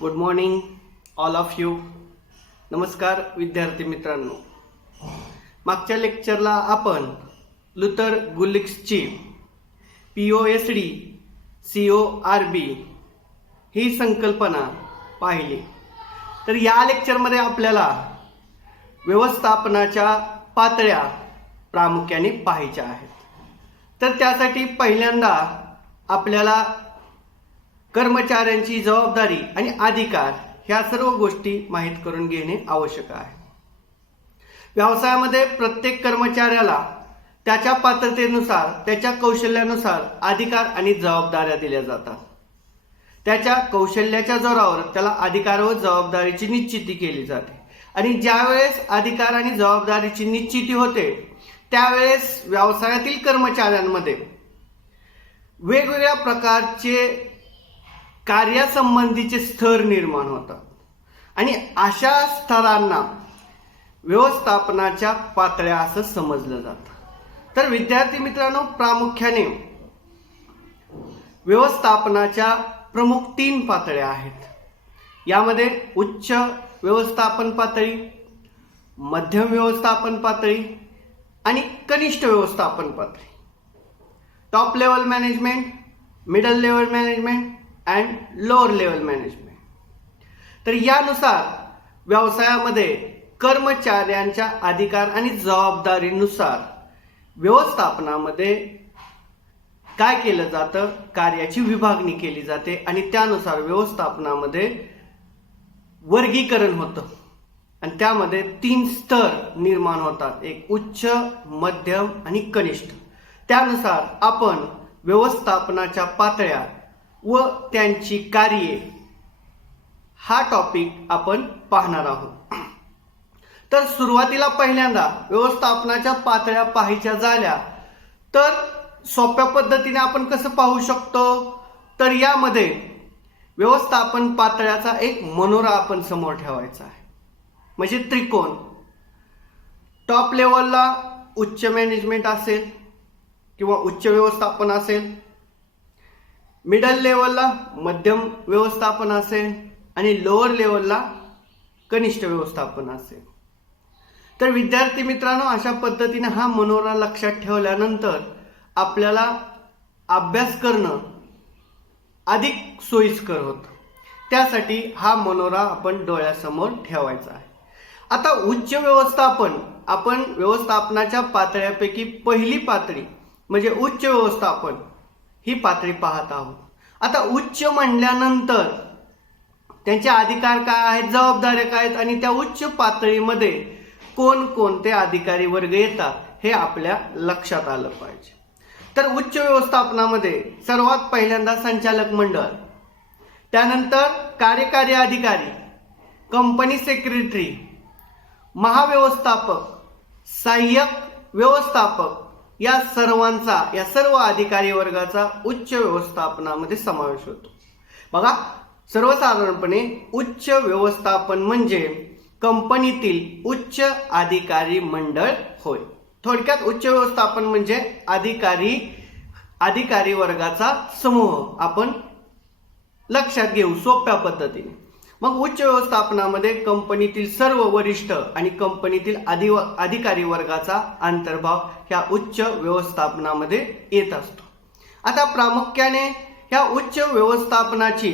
Good morning all of you. नमस्कार विद्यार्थी मित्रांनो. मागच्या लेक्चरला आपण लुथर गुलिक्सची POSD CORB ही संकल्पना पाहिली. तर या लेक्चरमध्ये आपल्याला व्यवस्थापनाच्या पातळ्या प्रामुख्याने पाहायच्या आहेत. तर त्यासाठी पहिल्यांदा आपल्याला कर्मचाऱ्यांची जबाबदारी आणि अधिकार ह्या सर्व गोष्टी माहीत करून घेणे आवश्यक आहे. व्यवसायामध्ये प्रत्येक कर्मचाऱ्याला त्याच्या पात्रतेनुसार, त्याच्या कौशल्यानुसार अधिकार आणि जबाबदाऱ्या दिल्या जातात. त्याच्या कौशल्याच्या जोरावर त्याला अधिकार व जबाबदारीची निश्चिती केली जाते आणि ज्यावेळेस अधिकार आणि जबाबदारीची निश्चिती होते त्यावेळेस व्यवसायातील कर्मचाऱ्यांमध्ये वेगवेगळ्या प्रकारचे कार्यासंबंधीचे स्तर निर्माण होतात आणि अशा स्तरांना व्यवस्थापनाच्या पातळ्या असं समजलं जातं. तर विद्यार्थी मित्रांनो, प्रामुख्याने व्यवस्थापनाच्या प्रमुख 3 पातळ्या आहेत. यामध्ये उच्च व्यवस्थापन पातळी, मध्यम व्यवस्थापन पातळी आणि कनिष्ठ व्यवस्थापन पातळी. Top level management, middle level management and lower level management. तर यानुसार व्यवसायामध्ये कर्मचाऱ्यांच्या अधिकार आणि जबाबदारीनुसार व्यवस्थापनामध्ये काय केलं जातं, कार्याची विभागणी केली जाते आणि त्यानुसार व्यवस्थापनामध्ये वर्गीकरण होतं आणि त्यामध्ये 3 स्तर निर्माण होतात, एक उच्च, मध्यम आणि कनिष्ठ. त्यानुसार आपण व्यवस्थापनाच्या पातळ्या व त्यांची कार्ये हा टॉपिक आपण पाहणार आहोत. तर सुरुवातीला पहिल्यांदा व्यवस्थापनाच्या पातळ्या पाहायच्या झाल्या तर सोप्या पद्धतीने आपण कसं पाहू शकतो, तर यामध्ये व्यवस्थापन पातळ्याचा एक मनोरा आपण समोर ठेवायचा आहे, म्हणजे त्रिकोण. टॉप लेवलला उच्च मॅनेजमेंट असेल किंवा उच्च व्यवस्थापन असेल, मिडल लेवलला मध्यम व्यवस्थापन असेल आणि लोअर लेवलला कनिष्ठ व्यवस्थापन असेल. तर विद्यार्थी मित्रांनो, अशा पद्धतीने हा मनोरा लक्षात ठेवल्यानंतर आपल्याला अभ्यास करणं अधिक सोयीस्कर होतं. त्यासाठी हा मनोरा आपण डोळ्यासमोर ठेवायचा आहे. आता उच्च व्यवस्थापन, आपण व्यवस्थापनाच्या पातळ्यापैकी पहिली पातळी म्हणजे उच्च व्यवस्थापन ही पातळी पाहत आहोत. आता उच्च म्हणल्यानंतर त्यांचे अधिकार काय आहेत, जबाबदाऱ्या काय आहेत आणि त्या उच्च पातळीमध्ये कोणकोणते अधिकारी वर्ग येतात हे आपल्या लक्षात आलं पाहिजे. तर उच्च व्यवस्थापनामध्ये सर्वात पहिल्यांदा संचालक मंडळ, त्यानंतर कार्यकारी अधिकारी, कंपनी सेक्रेटरी, महाव्यवस्थापक, सहाय्यक व्यवस्थापक या सर्व अधिकारी वर्गाचा उच्च व्यवस्थापनामध्ये समावेश होतो. बघा, सर्वसाधारणपणे उच्च व्यवस्थापन म्हणजे कंपनीतील उच्च अधिकारी मंडळ होय. थोडक्यात उच्च व्यवस्थापन म्हणजे अधिकारी वर्गाचा समूह आपण लक्षात घेऊ सोप्या पद्धतीने. मग उच्च व्यवस्थापनामध्ये कंपनीतील सर्व वरिष्ठ आणि कंपनीतील अधिकारी वर्गाचा अंतर्भाव ह्या उच्च व्यवस्थापनामध्ये येत असतो. आता प्रामुख्याने ह्या उच्च व्यवस्थापनाची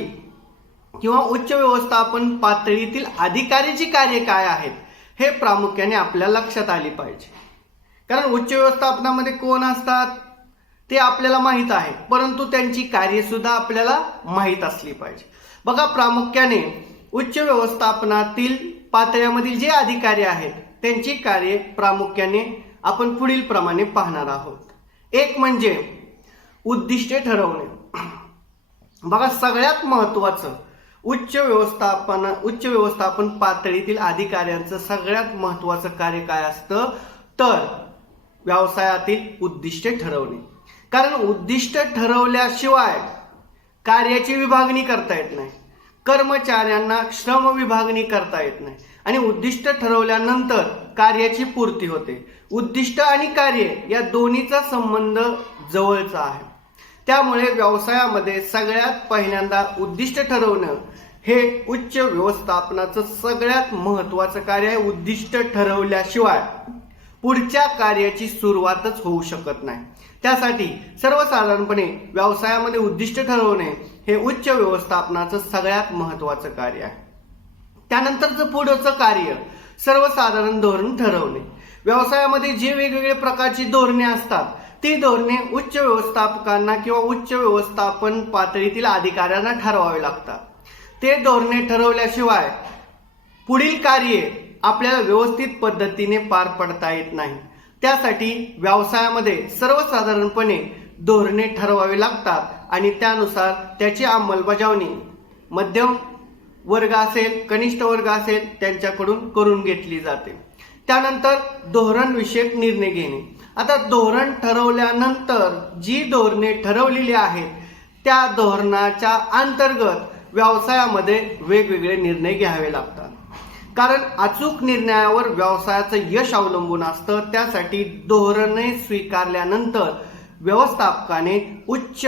किंवा उच्च व्यवस्थापन पातळीतील अधिकारीची कार्य काय आहेत हे प्रामुख्याने आपल्या लक्षात आली पाहिजे. कारण उच्च व्यवस्थापनामध्ये कोण असतात ते आपल्याला माहीत आहे, परंतु त्यांची कार्य सुद्धा आपल्याला माहीत असली पाहिजे. बघा, प्रामुख्याने उच्च व्यवस्थापनातील पातळ्यामधील जे अधिकारी आहेत त्यांची कार्ये प्रामुख्याने आपण पुढील प्रमाणे पाहणार आहोत. एक म्हणजे उद्दिष्टे ठरवणे. बघा, सगळ्यात महत्त्वाचं उच्च व्यवस्थापन पातळीतील अधिकाऱ्यांचं सगळ्यात महत्त्वाचं कार्य काय असतं, तर व्यवसायातील उद्दिष्टे ठरवणे. कारण उद्दिष्ट ठरवल्याशिवाय कार्याची विभागणी करता येत नाही, कर्मचाऱ्यांना श्रम विभागणी करता येत नाही आणि उद्दिष्ट ठरवल्यानंतर कार्याची पूर्ती होते. उद्दिष्ट आणि कार्य या दोन्हीचा संबंध जवळचा आहे. त्यामुळे व्यवसायामध्ये सगळ्यात पहिल्यांदा उद्दिष्ट ठरवणं हे उच्च व्यवस्थापनाचं सगळ्यात महत्त्वाचं कार्य आहे. उद्दिष्ट ठरवल्याशिवाय पुढच्या कार्याची सुरुवातच होऊ शकत नाही. त्यासाठी सर्वसाधारणपणे व्यवसायामध्ये उद्दिष्ट ठरवणे हे उच्च व्यवस्थापनाचं सगळ्यात महत्त्वाचं कार्य आहे. त्यानंतरचं पुढचं कार्य सर्वसाधारण धोरण ठरवणे. व्यवसायामध्ये जे वेगवेगळे प्रकारची धोरणे असतात ती धोरणे उच्च व्यवस्थापकांना किंवा उच्च व्यवस्थापन पातळीतील अधिकाऱ्यांना ठरवावे लागतात. ते धोरणे ठरवल्याशिवाय पुढील कार्ये आपल्याला व्यवस्थित पद्धतीने पार पडता येत नाही. त्यासाठी व्यवसायामध्ये सर्वसाधारणपणे धोरणे ठरवावी लागतात आणि त्यानुसार त्याची अंमलबजावणी मध्यम वर्ग असेल, कनिष्ठ वर्ग असेल त्यांच्याकडून करून घेतली जाते. त्यानंतर धोरण विषयक निर्णय घेणे. आता धोरण ठरवल्यानंतर जी धोरणे ठरवलेली आहेत त्या धोरणाच्या अंतर्गत व्यवसायामध्ये वेगवेगळे निर्णय घ्यावे लागतात. कारण अचूक निर्णयावर व्यवसायाचं यश अवलंबून असतं. त्यासाठी धोरणे स्वीकारल्यानंतर व्यवस्थापकाने, उच्च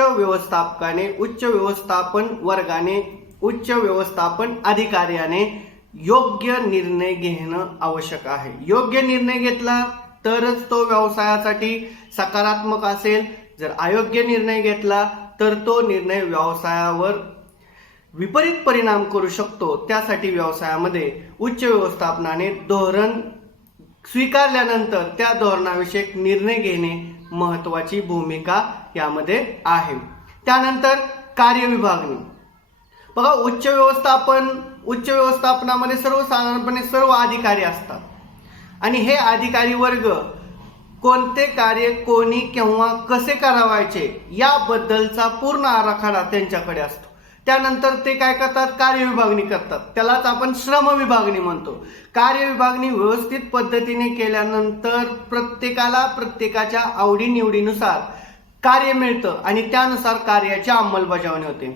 व्यवस्थापन वर्गाने, उच्च व्यवस्थापन अधिकाऱ्याने योग्य निर्णय घेणं आवश्यक आहे. योग्य निर्णय घेतला तरच तो व्यवसायासाठी सकारात्मक असेल. जर अयोग्य निर्णय घेतला तर तो निर्णय व्यवसायावर विपरीत परिणाम करू शकतो. त्यासाठी व्यवसायामध्ये उच्च व्यवस्थापनाने धोरण स्वीकारल्यानंतर त्या धोरणाविषयक निर्णय घेणे महत्त्वाची भूमिका यामध्ये आहे. त्यानंतर कार्यविभागणी. बघा, उच्च व्यवस्थापनामध्ये सर्वसाधारणपणे सर्व अधिकारी असतात आणि हे अधिकारी वर्ग कोणते कार्य कोणी केव्हा कसे करावायचे याबद्दलचा पूर्ण आराखडा त्यांच्याकडे असतो. त्यानंतर ते काय करतात? कार्यविभागणी करतात. त्यालाच आपण श्रम विभागणी म्हणतो. कार्यविभागणी व्यवस्थित पद्धतीने केल्यानंतर प्रत्येकाला प्रत्येकाच्या आवडीनिवडीनुसार कार्य मिळतं आणि त्यानुसार कार्याची अंमलबजावणी होते.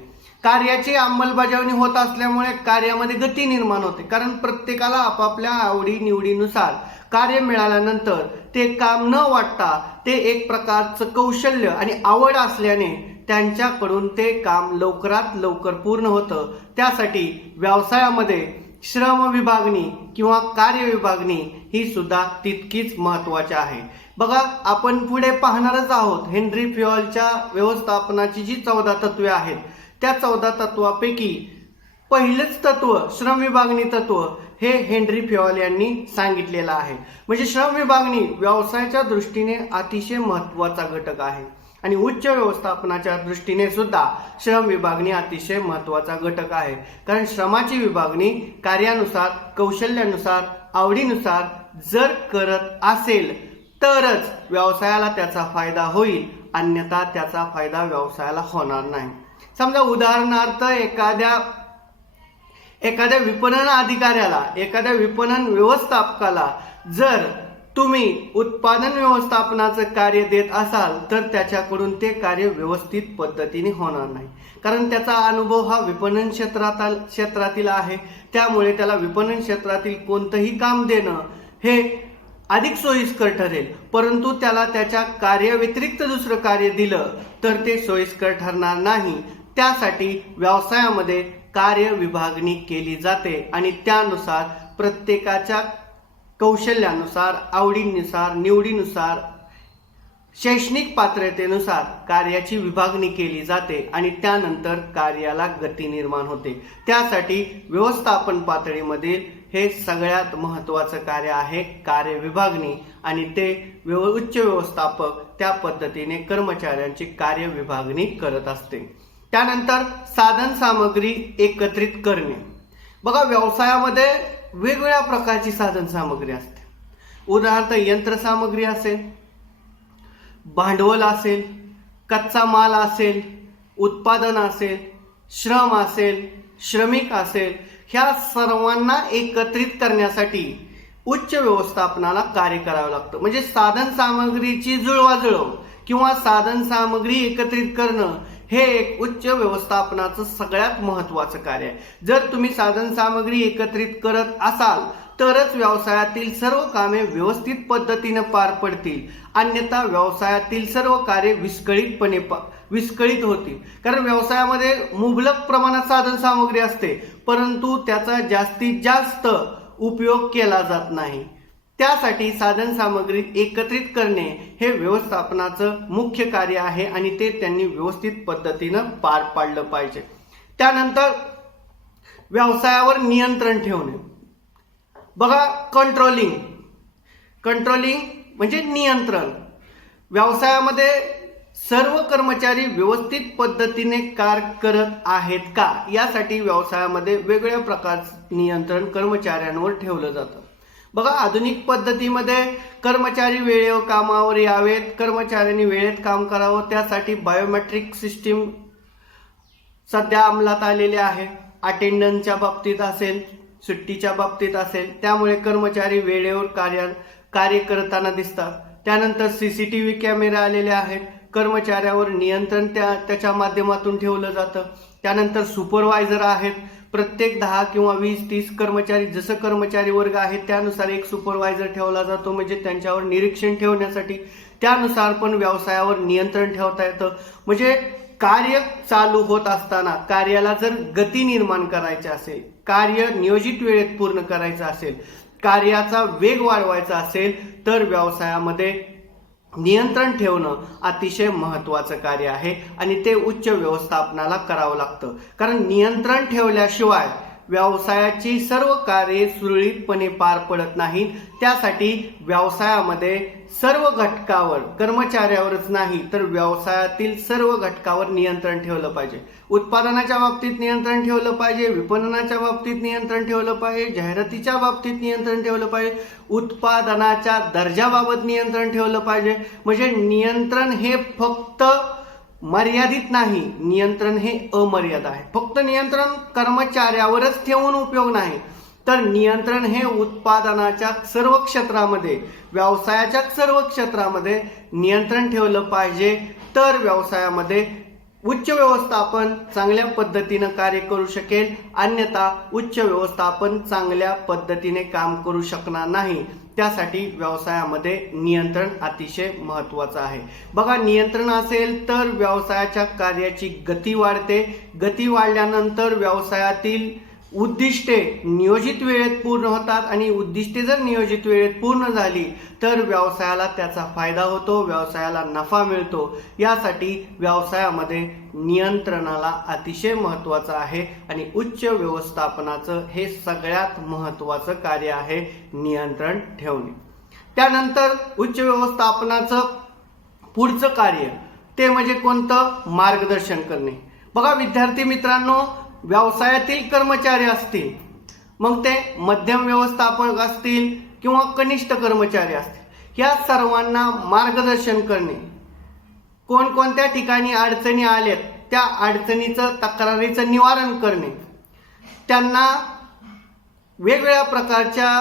कार्याची अंमलबजावणी होत असल्यामुळे कार्यामध्ये गती निर्माण होते. कारण प्रत्येकाला आपापल्या आवडीनिवडीनुसार कार्य मिळाल्यानंतर ते काम न वाटता ते एक प्रकारचं कौशल्य आणि आवड असल्याने त्यांच्याकडून ते काम लवकरात लवकर पूर्ण होतं. त्यासाठी व्यवसायामध्ये श्रम विभागणी किंवा कार्यविभागणी ही सुद्धा तितकीच महत्त्वाची आहे. बघा, आपण पुढे पाहणारच आहोत. हेनरी फ्युअलच्या व्यवस्थापनाची जी 14 तत्वे आहेत त्या 14 तत्वापैकी पहिलेच तत्व श्रम विभागणी तत्व हे हेनरी फ्युअल यांनी सांगितलेलं आहे. म्हणजे श्रम विभागणी व्यवसायाच्या दृष्टीने अतिशय महत्त्वाचा घटक आहे आणि उच्च व्यवस्थापनाच्या दृष्टीने सुद्धा श्रम विभागणी अतिशय महत्त्वाचा घटक आहे. कारण श्रमाची विभागणी कार्यानुसार, कौशल्यानुसार, आवडीनुसार जर करत असेल तरच व्यवसायाला त्याचा फायदा होईल, अन्यथा त्याचा फायदा व्यवसायाला होणार नाही. समजा उदाहरणार्थ एखाद्या विपणन अधिकाऱ्याला, एखाद्या विपणन व्यवस्थापकाला जर तुम्ही उत्पादन व्यवस्थापनाचं कार्य देत असाल तर त्याच्याकडून ते कार्य व्यवस्थित पद्धतीने होणार नाही. कारण त्याचा अनुभव हा विपणन क्षेत्रातील आहे. त्यामुळे त्याला विपणन क्षेत्रातील कोणतंही काम देणं हे अधिक सोयीस्कर ठरेल. परंतु त्याला त्याच्या कार्याव्यतिरिक्त दुसरं कार्य दिलं तर ते सोयीस्कर ठरणार नाही. त्यासाठी व्यवसायामध्ये कार्य विभागणी केली जाते आणि त्यानुसार प्रत्येकाच्या कौशल्यानुसार, आवडीनुसार, निवडीनुसार, शैक्षणिक पात्रतेनुसार कार्याची विभागणी केली जाते आणि त्यानंतर कार्याला गती निर्माण होते. त्यासाठी व्यवस्थापन पातळीमधील हे सगळ्यात महत्त्वाचं कार्य आहे कार्य विभागणी आणि ते उच्च व्यवस्थापक त्या पद्धतीने कर्मचाऱ्यांची कार्य विभागणी करत असते. त्यानंतर साधन सामग्री एकत्रित करणे. बघा, व्यवसायामध्ये वेगवेगळ्या प्रकारची साधन सामग्री असते. उदाहरणार्थ यंत्रसामग्री असेल, भांडवल असेल, कच्चा माल असेल, उत्पादन असेल, श्रम असेल, श्रमिक असेल, ह्या सर्वांना एकत्रित करण्यासाठी उच्च व्यवस्थापनाला कार्य करावं लागतं. म्हणजे साधन सामग्रीची जुळवाजुळव किंवा साधन सामग्री एकत्रित करणं हे एक उच्च व्यवस्थापनाचं सगळ्यात महत्त्वाचं कार्य आहे. जर तुम्ही साधन सामग्री एकत्रित करत असाल तरच व्यवसायातील सर्व कामे व्यवस्थित पद्धतीने पार पडतील, अन्यथा व्यवसायातील सर्व कार्य विस्कळीत होतील. कारण व्यवसायामध्ये मुबलक प्रमाणात साधन सामग्री असते, परंतु त्याचा जास्तीत जास्त उपयोग केला जात नाही. त्यासाठी साधन सामग्री एकत्रित करणे हे व्यवस्थापनाचं मुख्य कार्य आहे आणि ते त्यांनी व्यवस्थित पद्धतीनं पार पाडलं पाहिजे. त्यानंतर व्यवसायावर नियंत्रण ठेवणे. बघा, कंट्रोलिंग म्हणजे नियंत्रण. व्यवसायामध्ये सर्व कर्मचारी व्यवस्थित पद्धतीने कार्य करत आहेत का, यासाठी व्यवसायामध्ये वेगवेगळ्या प्रकारचं नियंत्रण कर्मचाऱ्यांवर ठेवलं जातं. बघा, आधुनिक पद्धतीमध्ये कर्मचारी वेळेवर कामावर यावेत, कर्मचाऱ्यांनी वेळेत काम करावं, त्यासाठी बायोमेट्रिक सिस्टीम सध्या अंमलात आलेले आहे. अटेंडन्सच्या बाबतीत असेल, सुट्टीच्या बाबतीत असेल, त्यामुळे कर्मचारी वेळेवर कार्य करताना दिसतात. त्यानंतर CCTV कॅमेरे आलेले आहेत, कर्मचाऱ्यावर नियंत्रण त्याच्या माध्यमातून ठेवलं जातं. त्यानंतर सुपरवायझर आहेत, प्रत्येक 10 किंवा 20-30 कर्मचारी, जसं कर्मचारी वर्ग आहे त्यानुसार एक सुपरवायझर ठेवला जातो, म्हणजे त्यांच्यावर निरीक्षण ठेवण्यासाठी. त्यानुसार पण व्यवसायावर नियंत्रण ठेवता येतं. म्हणजे कार्य चालू होत असताना कार्याला जर गती निर्माण करायची असेल, कार्य नियोजित वेळेत पूर्ण करायचं असेल, कार्याचा वेग वाढवायचा असेल, तर व्यवसायामध्ये नियंत्रण ठेवणं अतिशय महत्त्वाचं कार्य आहे आणि ते उच्च व्यवस्थापनाला करावं लागतं. कारण नियंत्रण ठेवल्याशिवाय व्यवसायाची सर्व कार्ये सुरळीतपणे पार पडत नाहीत. त्यासाठी व्यवसायामध्ये सर्व घटकावर, कर्मचाऱ्यावरच नाही तर व्यवसायातील सर्व घटकावर नियंत्रण ठेवलं पाहिजे. उत्पादनाच्या बाबतीत नियंत्रण ठेवलं पाहिजे, विपणनाच्या बाबतीत नियंत्रण ठेवलं पाहिजे, जाहिरातीच्या बाबतीत नियंत्रण ठेवलं पाहिजे, उत्पादनाच्या दर्जाबाबत नियंत्रण ठेवलं पाहिजे. म्हणजे नियंत्रण हे फक्त मर्यादित नाही, नियंत्रण हे अमर्याद आहे. फक्त नियंत्रण कर्मचाऱ्यावरच ठेवून उपयोग नाही, तर नियंत्रण हे उत्पादनाच्या सर्व क्षेत्रामध्ये, व्यवसायाच्या सर्व क्षेत्रामध्ये नियंत्रण ठेवलं पाहिजे. तर व्यवसायामध्ये उच्च व्यवस्थापन चांगल्या पद्धतीनं कार्य करू शकेल, अन्यथा उच्च व्यवस्थापन चांगल्या पद्धतीने काम करू शकणार नाही. त्यासाठी व्यवसायामध्ये नियंत्रण अतिशय महत्त्वाचं आहे. बघा, नियंत्रण असेल तर व्यवसायाच्या कार्याची गती वाढते. गती वाढल्यानंतर व्यवसायातील उद्दिष्टे नियोजित वेळेत पूर्ण होतात आणि उद्दिष्टे जर नियोजित वेळेत पूर्ण झाली तर व्यवसायाला त्याचा फायदा होतो, व्यवसायाला नफा मिळतो. यासाठी व्यवसायामध्ये नियंत्रणाला अतिशय महत्त्वाचं आहे आणि उच्च व्यवस्थापनाचं हे सगळ्यात महत्त्वाचं कार्य आहे, नियंत्रण ठेवणे. त्यानंतर उच्च व्यवस्थापनाचं पुढचं कार्य ते म्हणजे कोणतं? मार्गदर्शन करणे. बघा विद्यार्थी मित्रांनो, व्यवसायातील कर्मचारी असतील, मग ते मध्यम व्यवस्थापक असतील किंवा कनिष्ठ कर्मचारी असतील, या सर्वांना मार्गदर्शन करणे. कोणकोणत्या ठिकाणी अडचणी आल्यात त्या अडचणीचं, तक्रारीचं निवारण करणे, त्यांना वेगवेगळ्या प्रकारच्या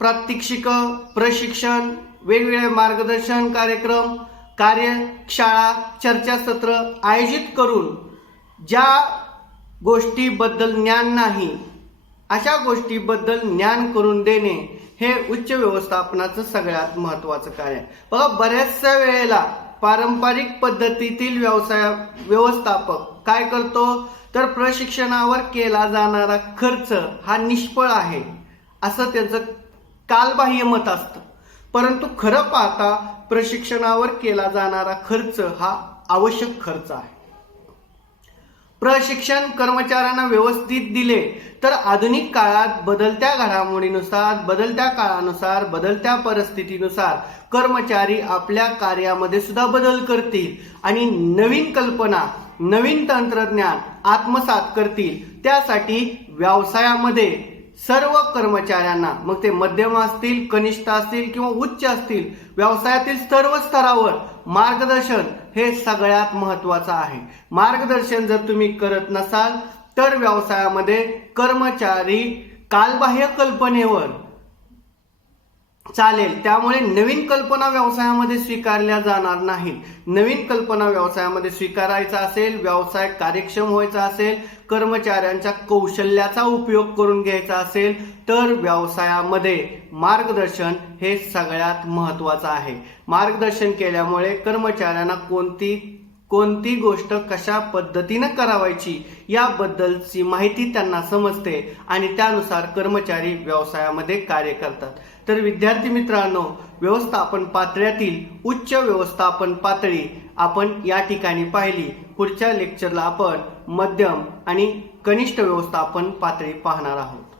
प्रात्यक्षिक, प्रशिक्षण, वेगवेगळे मार्गदर्शन कार्यक्रम, कार्यशाळा, चर्चासत्र आयोजित करून ज्या गोष्टीबद्दल ज्ञान नाही अशा गोष्टीबद्दल ज्ञान करून देणे हे उच्च व्यवस्थापनाचं सगळ्यात महत्त्वाचं कार्य आहे. बघा, बऱ्याचशा वेळेला पारंपरिक पद्धतीतील व्यवस्थापक काय करतो तर प्रशिक्षणावर केला जाणारा खर्च हा निष्फळ आहे असं त्यांचं कालबाह्य मत असतं. परंतु खरं पाहता प्रशिक्षणावर केला जाणारा खर्च हा आवश्यक खर्च आहे. प्रशिक्षण कर्मचाऱ्यांना व्यवस्थित दिले तर आधुनिक काळात बदलत्या घडामोडीनुसार, बदलत्या काळानुसार, बदलत्या परिस्थितीनुसार कर्मचारी आपल्या कार्यामध्ये सुद्धा बदल करतील आणि नवीन कल्पना, नवीन तंत्रज्ञान आत्मसात करतील. त्यासाठी व्यवसायामध्ये सर्व कर्मचाऱ्यांना, मग ते मध्यम असतील, कनिष्ठ असतील किंवा उच्च असतील, व्यवसायातील सर्व स्तरावर मार्गदर्शन हे सगळ्यात महत्त्वाचं आहे. मार्गदर्शन जर तुम्ही करत नसाल तर व्यवसायामध्ये कर्मचारी कालबाह्य कल्पनेवर चालेल, त्यामुळे नवीन कल्पना व्यवसायामध्ये स्वीकारल्या जाणार नाहीत. नवीन कल्पना व्यवसायामध्ये स्वीकारायचा असेल, व्यवसाय कार्यक्षम व्हायचा असेल, कर्मचाऱ्यांच्या कौशल्याचा उपयोग करून घ्यायचा असेल तर व्यवसायामध्ये मार्गदर्शन हे सगळ्यात महत्त्वाचं आहे. मार्गदर्शन केल्यामुळे कर्मचाऱ्यांना कोणती गोष्ट कशा पद्धतीनं करावायची याबद्दलची माहिती त्यांना समजते आणि त्यानुसार कर्मचारी व्यवसायामध्ये कार्य करतात. तर विद्यार्थी मित्रांनो, व्यवस्थापन पातळ्यातील उच्च व्यवस्थापन पातळी आपण या ठिकाणी पाहिली. पुढच्या लेक्चरला आपण मध्यम आणि कनिष्ठ व्यवस्थापन पातळी पाहणार आहोत.